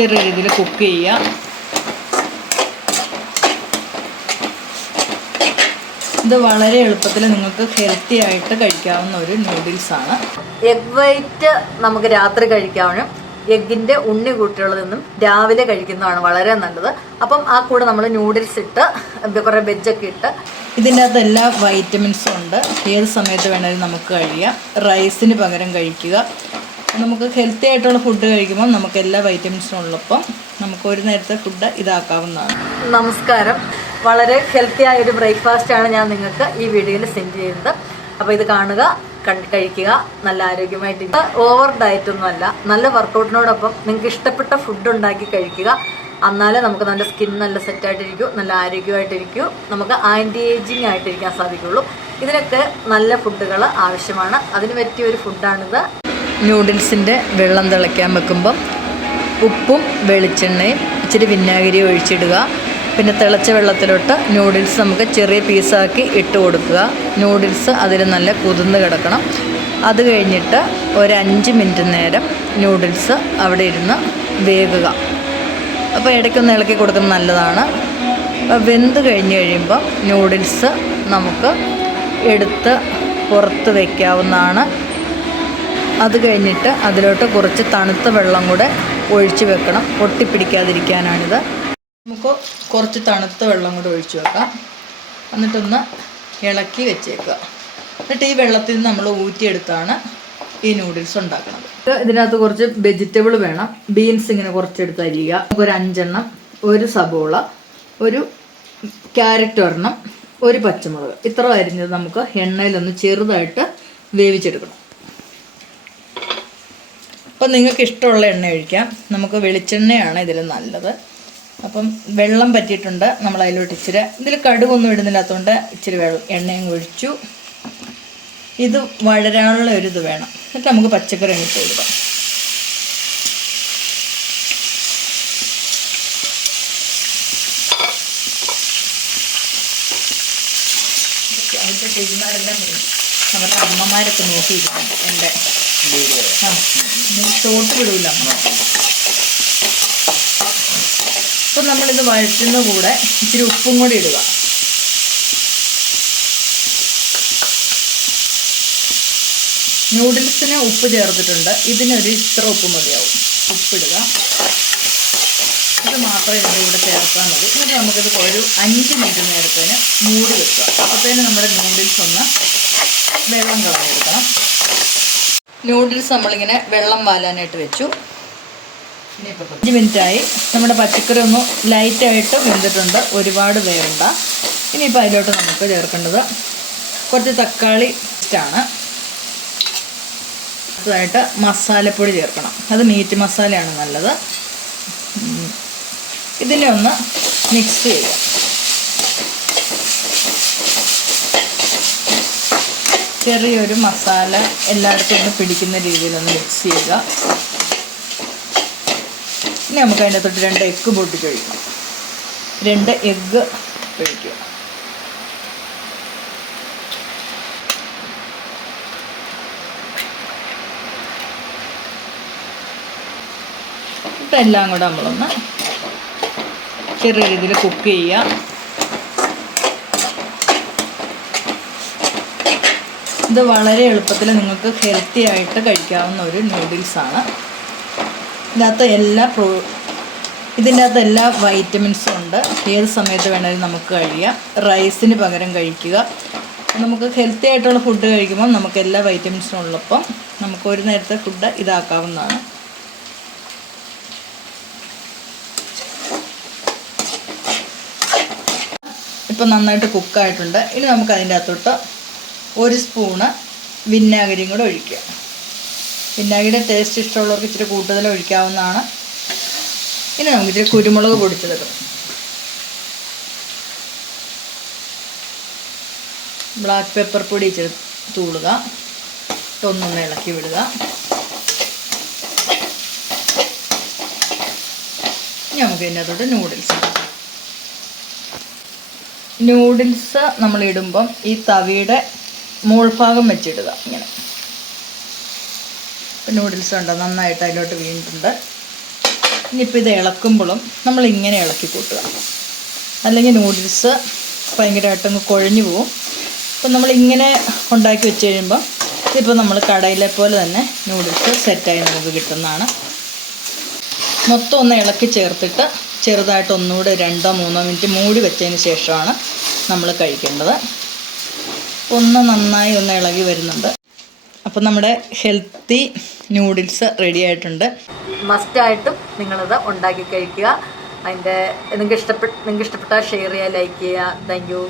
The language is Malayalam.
ചെറിയ രീതിയിൽ കുക്ക് ചെയ്യുക. ഇത് വളരെ എളുപ്പത്തിൽ നിങ്ങൾക്ക് ഹെൽത്തി ആയിട്ട് കഴിക്കാവുന്ന ഒരു നൂഡിൽസാണ്. എഗ് വൈറ്റ് നമുക്ക് രാത്രി കഴിക്കാവുന്ന എഗ്ഗിൻ്റെ ഉണ്ണി കൂട്ടിയുള്ളതിൽ നിന്നും രാവിലെ കഴിക്കുന്നതാണ് വളരെ നല്ലത്. അപ്പം ആ കൂടെ നമ്മൾ നൂഡിൽസ് ഇട്ട് കുറേ വെജൊക്കെ ഇട്ട് ഇതിൻ്റെ അകത്ത് എല്ലാ വൈറ്റമിൻസും ഉണ്ട്. ഏത് സമയത്ത് വേണമെങ്കിലും നമുക്ക് കഴിയാം. റൈസിന് പകരം കഴിക്കുക. നമുക്ക് ഹെൽത്തി ആയിട്ടുള്ള ഫുഡ് കഴിക്കുമ്പോൾ നമുക്ക് എല്ലാ വൈറ്റമിൻസും ഉള്ളപ്പം നമുക്ക് ഒരു നേരത്തെ ഫുഡ് ഇതാക്കാവുന്നതാണ്. നമസ്കാരം. വളരെ ഹെൽത്തി ആയൊരു ബ്രേക്ക്ഫാസ്റ്റാണ് ഞാൻ നിങ്ങൾക്ക് ഈ വീഡിയോയിൽ സെൻഡ് ചെയ്യുന്നത്. അപ്പോൾ ഇത് കാണുക, കഴിക്കുക, നല്ല ആരോഗ്യമായിട്ടിരിക്കുക. ഓവർ ഡയറ്റൊന്നുമല്ല, നല്ല വർക്കൗട്ടിനോടൊപ്പം നിങ്ങൾക്ക് ഇഷ്ടപ്പെട്ട ഫുഡ് ഉണ്ടാക്കി കഴിക്കുക. എന്നാലേ നമുക്ക് നല്ല സ്കിൻ നല്ല സെറ്റായിട്ടിരിക്കൂ, നല്ല ആരോഗ്യമായിട്ടിരിക്കൂ, നമുക്ക് ആൻറ്റി ഏജിങ് ആയിട്ടിരിക്കാൻ സാധിക്കുള്ളൂ. ഇതിനൊക്കെ നല്ല ഫുഡുകൾ ആവശ്യമാണ്. അതിന് പറ്റിയ ഒരു ഫുഡാണിത്. നൂഡിൽസിൻ്റെ വെള്ളം തിളയ്ക്കാൻ വെക്കുമ്പം ഉപ്പും വെളിച്ചെണ്ണയും ഇച്ചിരി വിനാഗിരി ഒഴിച്ചിടുക. പിന്നെ തിളച്ച വെള്ളത്തിലോട്ട് നൂഡിൽസ് നമുക്ക് ചെറിയ പീസാക്കി ഇട്ട് കൊടുക്കുക. നൂഡിൽസ് അതിൽ നല്ല കുതിർന്ന് കിടക്കണം. അത് കഴിഞ്ഞിട്ട് ഒരു 5 മിനിറ്റ് നേരം നൂഡിൽസ് അവിടെ ഇരുന്ന് വേകുക. അപ്പോൾ ഇടയ്ക്കൊന്ന് ഇളക്കി കൊടുക്കുന്നത് നല്ലതാണ്. അപ്പോൾ വെന്ത് കഴിഞ്ഞ് കഴിയുമ്പോൾ നൂഡിൽസ് നമുക്ക് എടുത്ത് പുറത്ത് വയ്ക്കാവുന്നതാണ്. അത് കഴിഞ്ഞിട്ട് അതിലോട്ട് കുറച്ച് തണുത്ത വെള്ളം കൂടെ ഒഴിച്ച് വെക്കണം, ഒട്ടിപ്പിടിക്കാതിരിക്കാനാണിത്. നമുക്ക് കുറച്ച് തണുത്ത വെള്ളം കൂടെ ഒഴിച്ച് വെക്കാം. എന്നിട്ടൊന്ന് ഇളക്കി വെച്ചേക്കുക. എന്നിട്ട് ഈ വെള്ളത്തിൽ നിന്ന് നമ്മൾ ഊറ്റിയെടുത്താണ് ഈ നൂഡിൽസ് ഉണ്ടാക്കുന്നത്. ഇതിനകത്ത് കുറച്ച് വെജിറ്റബിൾ വേണം. ബീൻസ് ഇങ്ങനെ കുറച്ചെടുത്ത് അരിയുക. ഒരു 5 എണ്ണം, ഒരു സബോള, ഒരു ക്യാരറ്റ് ഒരെണ്ണം, ഒരു പച്ചമുളക്, ഇത്ര അരിഞ്ഞത് നമുക്ക് എണ്ണയിലൊന്ന് ചെറുതായിട്ട് വേവിച്ചെടുക്കണം. അപ്പം നിങ്ങൾക്ക് ഇഷ്ടമുള്ള എണ്ണ ഒഴിക്കാം. നമുക്ക് വെളിച്ചെണ്ണയാണ് ഇതിൽ നല്ലത്. അപ്പം വെള്ളം പറ്റിയിട്ടുണ്ട്. നമ്മൾ അതിലോട്ട് ഇച്ചിരി, ഇതിൽ കടുകൊന്നും ഇടുന്നില്ലാത്തതുകൊണ്ട് ഇച്ചിരി എണ്ണയും ഒഴിച്ചു. ഇത് വഴരാനുള്ള ഒരിത് വേണം. എന്നിട്ട് നമുക്ക് പച്ചക്കറി ഇട്ട് കൊടുക്കാം. അവിടുത്തെ ചേച്ചിമാരെല്ലാം അവരുടെ അമ്മമാരൊക്കെ നോക്കിയിരിക്കുന്നുണ്ട്. എൻ്റെ ഷോട്ട് വിടൂല. അപ്പം നമ്മളിത് വഴറ്റുന്ന കൂടെ ഇച്ചിരി ഉപ്പും കൂടി ഇടുക. നൂഡിൽസിന് ഉപ്പ് ചേർത്തിട്ടുണ്ട്. ഇതിനൊരു ഇത്ര ഉപ്പ് മതിയാവും. ഉപ്പിടുക. ഇത് മാത്രമേ ഇതിൻ്റെ കൂടെ ചേർത്താൽ മതി. എന്നിട്ട് നമുക്കിത് ഒരു 5 മിനിറ്റ് നേരത്തേന് മൂടി വെക്കുക. അപ്പോഴത്തേന് നമ്മുടെ നൂഡിൽസ് ഒന്ന് വെള്ളം കളഞ്ഞെടുക്കണം. നൂഡിൽസ് നമ്മളിങ്ങനെ വെള്ളം വാലാനായിട്ട് വെച്ചു. 5 മിനിറ്റായി. നമ്മുടെ പച്ചക്കറി ഒന്ന് ലൈറ്റായിട്ട് വെന്തിട്ടുണ്ട്, ഒരുപാട് വേവണ്ട. ഇനിയിപ്പോൾ അതിലോട്ട് നമുക്ക് ചേർക്കേണ്ടത് കുറച്ച് തക്കാളി പേസ്റ്റാണ്. അടുത്തതായിട്ട് മസാലപ്പൊടി ചേർക്കണം. അത് മീറ്റ് മസാലയാണ് നല്ലത്. ഇതിനെ ഒന്ന് മിക്സ് ചെയ്യുക. ചെറിയൊരു മസാല എല്ലായിടത്തും ഒന്ന് പിടിക്കുന്ന രീതിയിലൊന്ന് മിക്സ് ചെയ്യുക. ഇനി നമുക്ക് അതിൻ്റെ തൊട്ട് 2 എഗ്ഗ് പൊട്ടിച്ചൊഴിക്കണം. 2 എഗ്ഗ് ഒഴിക്കുക. ഇതെല്ലാം കൂടെ നമ്മളൊന്ന് ചെറിയ രീതിയിൽ കുക്ക് ചെയ്യുക. ഇത് വളരെ എളുപ്പത്തിൽ നിങ്ങൾക്ക് ഹെൽത്തി ആയിട്ട് കഴിക്കാവുന്ന ഒരു നൂഡിൽസാണ്. ഇതിൻ്റെ അകത്ത് എല്ലാ വൈറ്റമിൻസും ഉണ്ട്. ഏത് സമയത്ത് വേണമെങ്കിലും നമുക്ക് കഴിയാം. റൈസിന് പകരം കഴിക്കുക. നമുക്ക് ഹെൽത്തി ആയിട്ടുള്ള ഫുഡ് കഴിക്കുമ്പോൾ നമുക്ക് എല്ലാ വൈറ്റമിൻസും ഉള്ളപ്പം നമുക്ക് ഒരു നേരത്തെ ഫുഡ് ഇതാക്കാവുന്നതാണ്. ഇപ്പം നന്നായിട്ട് കുക്കായിട്ടുണ്ട്. ഇനി നമുക്ക് അതിൻ്റെ അകത്തോട്ട് 1 സ്പൂണ് വിനാഗിരിയും കൂടെ ഒഴിക്കുക. വിനാഗിരിയുടെ ടേസ്റ്റ് ഇഷ്ടമുള്ളവർക്ക് ഇച്ചിരി കൂടുതൽ ഒഴിക്കാവുന്നതാണ്. ഇനി നമുക്ക് ഇച്ചിരി കുരുമുളക് പൊടിച്ചെടുക്കണം. ബ്ലാക്ക് പെപ്പർ പൊടി ഇച്ചിരി തൂളുക. ഒന്നൊന്ന് ഇളക്കി വിടുക. ഇനി നമുക്ക് ഇതിൻ്റെ അകത്തോട്ട് നൂഡിൽസ് നമ്മളിടുമ്പം ഈ തവിയുടെ മോൾഭാഗം വെച്ചിടുക. ഇങ്ങനെ നൂഡിൽസ് ഉണ്ടോ നന്നായിട്ട് അതിലോട്ട് വീണിട്ടുണ്ട്. ഇനിയിപ്പോൾ ഇത് ഇളക്കുമ്പോഴും നമ്മളിങ്ങനെ ഇളക്കി കൂട്ടുക, അല്ലെങ്കിൽ നൂഡിൽസ് ഭയങ്കരമായിട്ടങ്ങ് കുഴഞ്ഞു പോവും. അപ്പം നമ്മളിങ്ങനെ ഉണ്ടാക്കി വെച്ച് കഴിയുമ്പോൾ ഇതിപ്പോൾ നമ്മൾ കടയിലെ പോലെ തന്നെ നൂഡിൽസ് സെറ്റായി നമുക്ക് കിട്ടുന്നതാണ്. മൊത്തം ഒന്ന് ഇളക്കി ചേർത്തിട്ട് ചെറുതായിട്ട് ഒന്നുകൂടെ 2-3 മിനിറ്റ് മൂടി വെച്ചതിന് ശേഷമാണ് നമ്മൾ കഴിക്കേണ്ടത്. ഒന്ന് നന്നായി ഒന്ന് ഇളകി വരുന്നുണ്ട്. അപ്പം നമ്മുടെ ഹെൽത്തി നൂഡിൽസ് റെഡി ആയിട്ടുണ്ട്. മസ്റ്റായിട്ടും നിങ്ങളത് ഉണ്ടാക്കി കഴിക്കുക. അതിൻ്റെ നിങ്ങൾക്ക് ഇഷ്ടപ്പെട്ടാൽ ഷെയർ ചെയ്യുക, ലൈക്ക് ചെയ്യുക. Thank you.